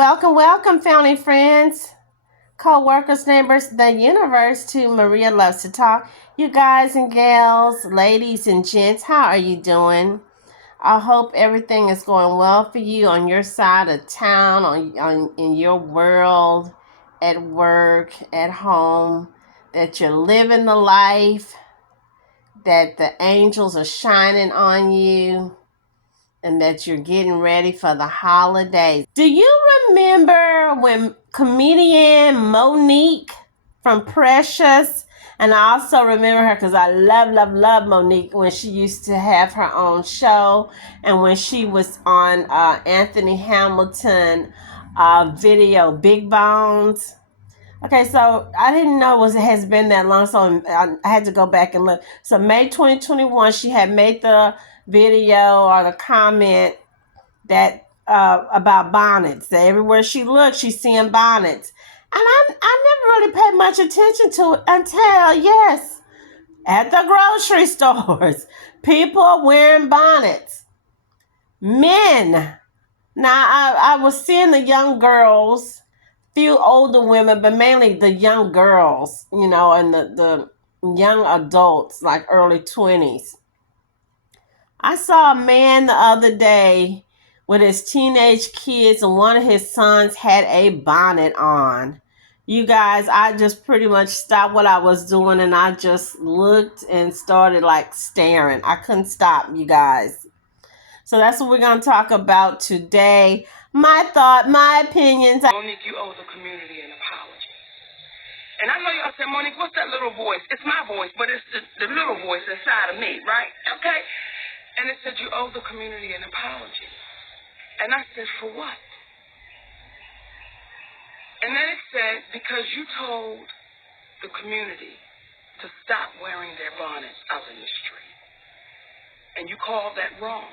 Welcome, welcome, family, friends, co-workers, neighbors, the universe to Maria Loves to Talk. You guys and gals, ladies and gents, how are you doing? I hope everything is going well for you on your side of town, in your world, at work, at home, that you're living the life, that the angels are shining on you, and that you're getting ready for the holidays. Do you remember when comedian Monique from Precious, and I also remember her because I love Monique when she used to have her own show and when she was on Anthony Hamilton video Big Bones. Okay, so I didn't know it has been that long, so I had to go back and look. So May 2021, she had made the video or the comment that about bonnets. That everywhere she looked, she's seeing bonnets, and I never really paid much attention to it until yes, at the grocery stores, people are wearing bonnets. Men. Now I was seeing the young girls, few older women, but mainly the young girls, and the young adults, like early 20s. I saw a man the other day with his teenage kids, and one of his sons had a bonnet on. You guys, I just pretty much stopped what I was doing and I just looked and started like staring. I couldn't stop, you guys. So that's what we're going to talk about today. My thought, my opinions. Monique, you owe the community an apology. And I know y'all said, Monique, what's that little voice? It's my voice, but it's the little voice inside of me, right? Okay? And it said, you owe the community an apology. And I said, for what? And then it said, because you told the community to stop wearing their bonnets out in the street. And you called that wrong.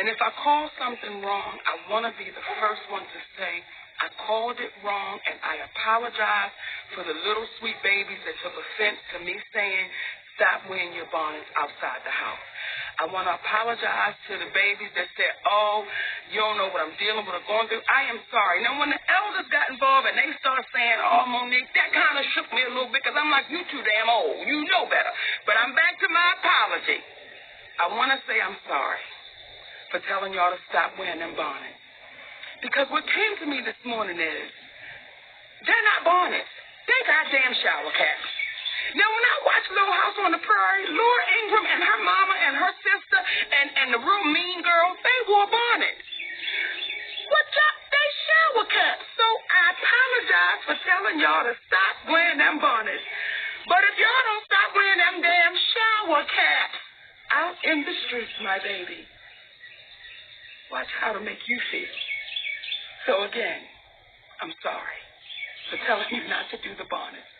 And if I call something wrong, I want to be the first one to say, I called it wrong, and I apologize for the little sweet babies that took offense to me saying, stop wearing your bonnets outside the house. I want to apologize to the babies that said, oh, you don't know what I'm dealing with or going through. I am sorry. Now, when the elders got involved and they started saying, oh, Monique, that kind of shook me a little bit because I'm like, you too damn old. You know better. But I'm back to my apology. I want to say I'm sorry for telling y'all to stop wearing them bonnets. Because what came to me this morning is, they're not bonnets. They goddamn shower caps. Now, when I watch Little House on the Prairie, Laura Ingraham and her mama and her sister and the real mean girl, they wore bonnets. What y'all? They shower caps. So I apologize for telling y'all to stop wearing them bonnets. But if y'all don't stop wearing them damn shower caps out in the streets, my baby, watch how to make you feel. So again, I'm sorry for telling you not to do the bonnets.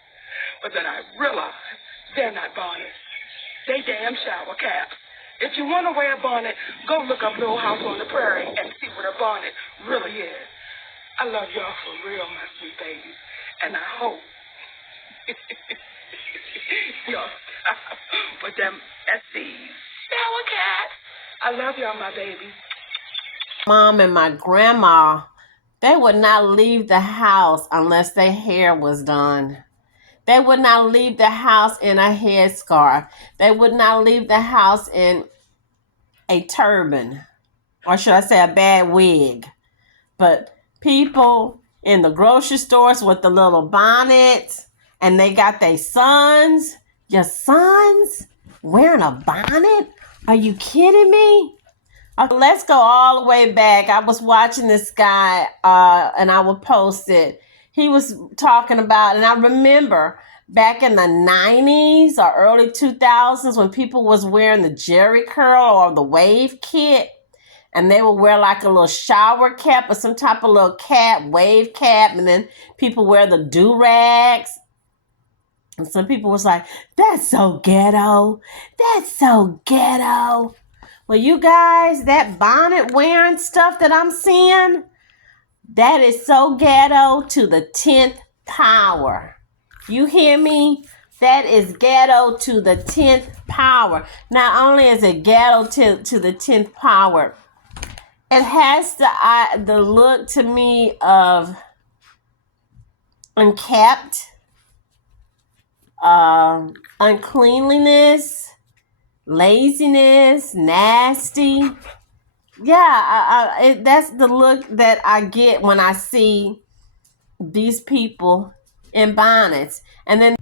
But then I realize they're not bonnets. They damn shower caps. If you want to wear a bonnet, go look up Little House on the Prairie and see what a bonnet really is. I love y'all for real, my sweet babies. And I hope y'all stop with them SCs. Shower caps. I love y'all, my babies. Mom and my grandma, they would not leave the house unless their hair was done. They would not leave the house in a headscarf. They would not leave the house in a turban, or should I say a bad wig. But people in the grocery stores with the little bonnets, and they got their sons. Your sons wearing a bonnet? Are you kidding me? Let's go all the way back. I was watching this guy, and I will post it. He was talking about, and I remember back in the 90s or early 2000s when people was wearing the Jerry curl or the wave kit, and they would wear like a little shower cap or some type of little cap, wave cap, and then people wear the do-rags. And some people was like, that's so ghetto. That's so ghetto. Well, you guys, that bonnet wearing stuff that I'm seeing, that is so ghetto to the 10th power. You hear me? That is ghetto to the 10th power. Not only is it ghetto to the 10th power, It has the look to me of unkept, uncleanliness, laziness, nasty. Yeah, that's the look that I get when I see these people in bonnets. And then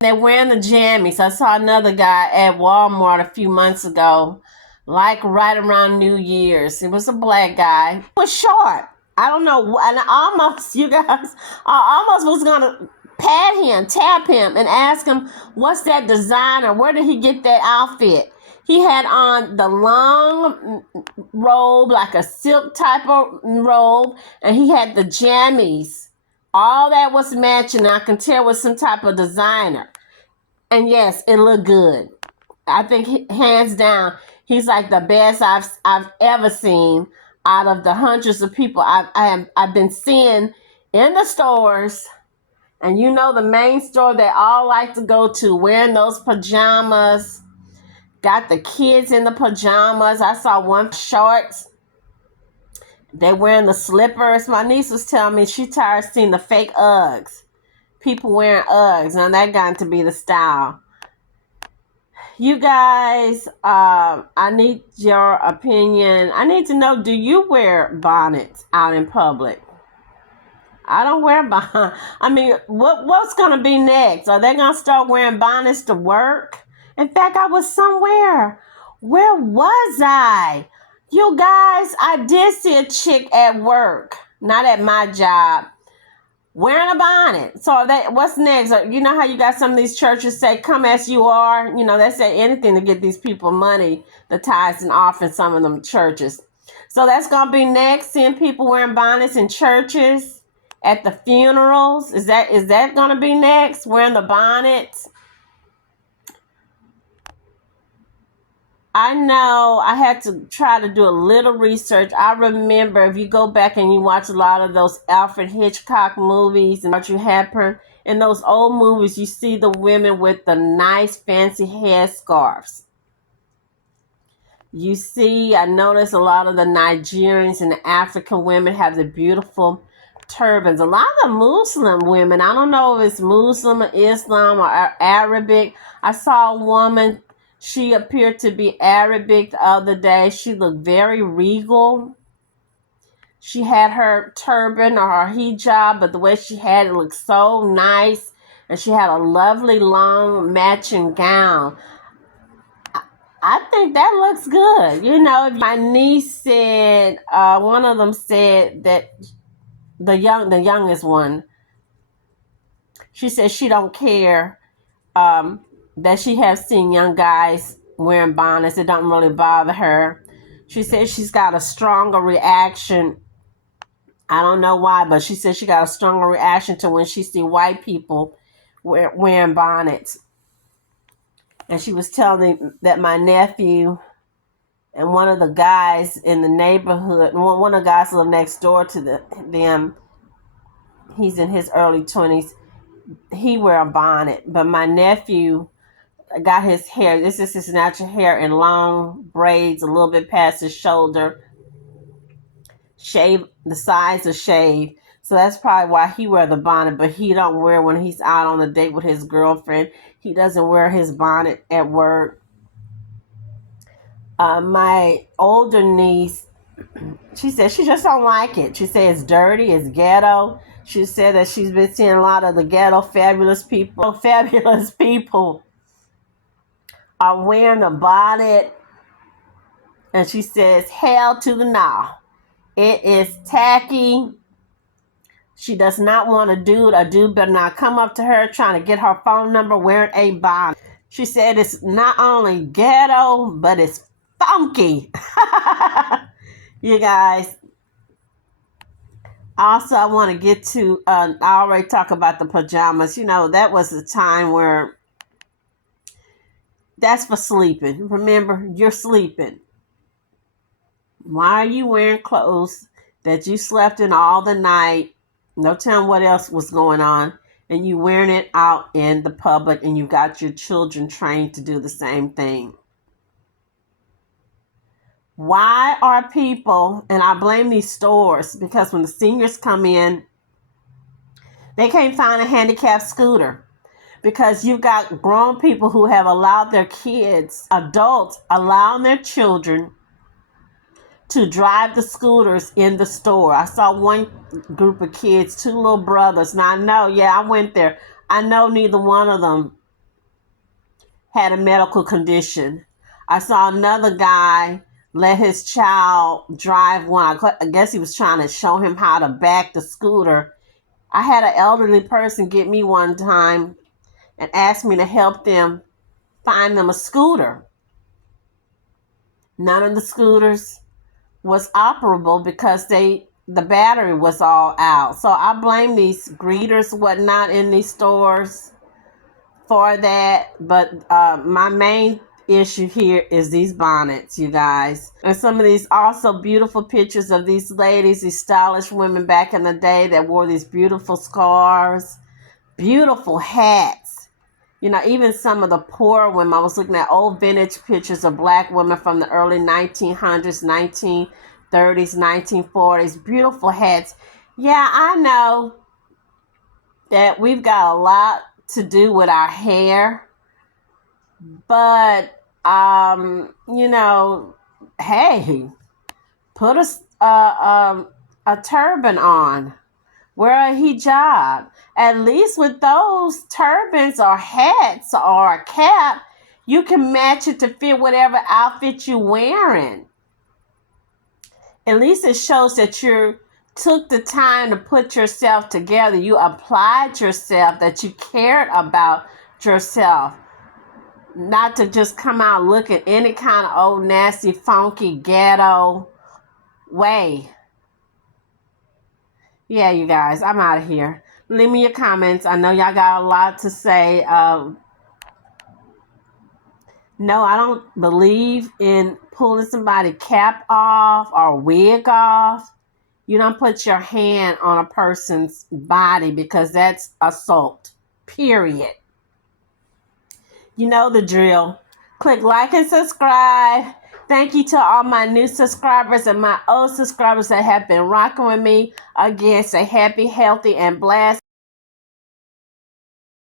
they're wearing the jammies. I saw another guy at Walmart a few months ago, like right around New Year's. It was a black guy. He was short. I don't know. And you guys, I almost was going to pat him, tap him, and ask him, what's that designer? Where did he get that outfit? He had on the long robe, like a silk type of robe, and he had the jammies. All that was matching. I can tell was some type of designer. And yes, it looked good. I think hands down, he's like the best I've ever seen out of the hundreds of people I've been seeing in the stores. And you know the main store they all like to go to, wearing those pajamas. Got the kids in the pajamas. I saw one shorts. They wearing the slippers. My niece was telling me she tired of seeing the fake Uggs. People wearing Uggs. Now that got to be the style. You guys, I need your opinion. I need to know, do you wear bonnets out in public? I don't wear bonnets. I mean, what's going to be next? Are they going to start wearing bonnets to work? In fact, I was somewhere. Where was I? You guys, I did see a chick at work, not at my job, wearing a bonnet. So what's next? You know how you got some of these churches say, come as you are? You know, they say anything to get these people money, the tithes and offering, some of them churches. So that's going to be next, seeing people wearing bonnets in churches, at the funerals. Is that going to be next, wearing the bonnets? I know I had to try to do a little research. I remember if you go back and you watch a lot of those Alfred Hitchcock movies and Audrey Hepburn, in those old movies, you see the women with the nice fancy headscarves. You see, I notice a lot of the Nigerians and the African women have the beautiful turbans. A lot of the Muslim women, I don't know if it's Muslim or Islam or Arabic. I saw a woman, she appeared to be Arabic the other day. She looked very regal. She had her turban or her hijab, but the way she had it looked so nice. And she had a lovely long matching gown. I think that looks good. You know, my niece said, one of them said that the youngest one, she said she don't care that she has seen young guys wearing bonnets. It don't really bother her. She said she's got a stronger reaction. I don't know why, but she said she got a stronger reaction to when she see white people wearing bonnets. And she was telling me that my nephew and one of the guys in the neighborhood, one of the guys live next door to them, he's in his early 20s, he wear a bonnet. But my nephew got his hair, this is his natural hair, in long braids a little bit past his shoulder, shave, the sides are shaved. So that's probably why he wear the bonnet, but he don't wear when he's out on a date with his girlfriend. He doesn't wear his bonnet at work. My older niece, She said she just don't like it. She said it's dirty, it's ghetto. She said that she's been seeing a lot of the ghetto fabulous people. Fabulous people are wearing a bonnet. And she says, hell to the no. It is tacky. She does not want a dude. A dude better not come up to her trying to get her phone number wearing a bonnet. She said it's not only ghetto, but it's funky. You guys. Also, I want to get to, I already talked about the pajamas. You know, that was the time where that's for sleeping. Remember, you're sleeping. Why are you wearing clothes that you slept in all the night? No telling what else was going on. And you wearing it out in the public, and you got your children trained to do the same thing. Why are people, and I blame these stores, because when the seniors come in, they can't find a handicap scooter, because you've got grown people who have allowed their kids, adults, allowing their children to drive the scooters in the store. I saw one group of kids, two little brothers. Now I know, I went there. I know neither one of them had a medical condition. I saw another guy let his child drive one. I guess he was trying to show him how to back the scooter. I had an elderly person get me one time and ask me to help them find them a scooter. None of the scooters was operable because the battery was all out. So I blame these greeters, whatnot, in these stores for that. But my main issue here is these bonnets, you guys. And some of these also beautiful pictures of these ladies, these stylish women back in the day that wore these beautiful scarves, beautiful hats. You know, even some of the poor women. I was looking at old vintage pictures of black women from the early 1900s, 1930s, 1940s. Beautiful hats. Yeah, I know that we've got a lot to do with our hair. But, you know, hey, put a turban on. Wear a hijab. At least with those turbans or hats or a cap, you can match it to fit whatever outfit you're wearing. At least it shows that you took the time to put yourself together. You applied yourself, that you cared about yourself. Not to just come out looking any kind of old, nasty, funky, ghetto way. Yeah, you guys, I'm out of here. Leave me your comments. I know y'all got a lot to say. No, I don't believe in pulling somebody's cap off or wig off. You don't put your hand on a person's body because that's assault. Period. You know the drill. Click like and subscribe. Thank you to all my new subscribers and my old subscribers that have been rocking with me. Again, stay happy, healthy, and blessed.